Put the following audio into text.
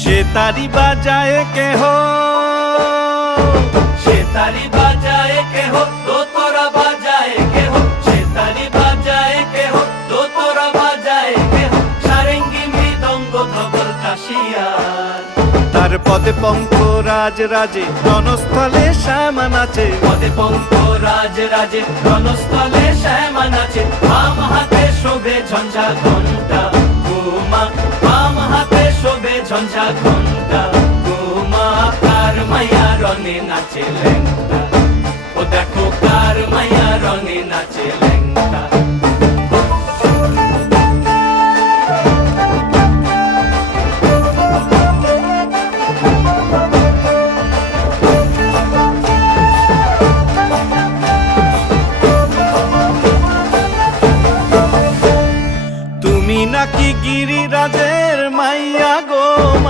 সে তারি বাজায় কেহ, সে তারি বাজায় কেহ, দোতরা বাজায় কেহ, সে তারি বাজায় কেহ, দোতরা বাজায় কেহ, সারেঙ্গি মৃদঙ্গ ধবল কাশিয়ার। তার পদে পঙ্ক রাজ রাজে, রণস্থলে শ্যামা নাচে। পদে পঙ্ক রাজ রাজে, রণস্থলে শ্যামা নাচে। বাম হাতে শোভে ঝঞ্ঝা ঘণ্টা ঘুমা, বাম হাতে শোভে ঝঞ্ঝা ঘণ্টা ঘুমা। কার মাইয়া রনে নাচে ল্যাংটা, ও দেখো কার মাইয়া রনে নাচে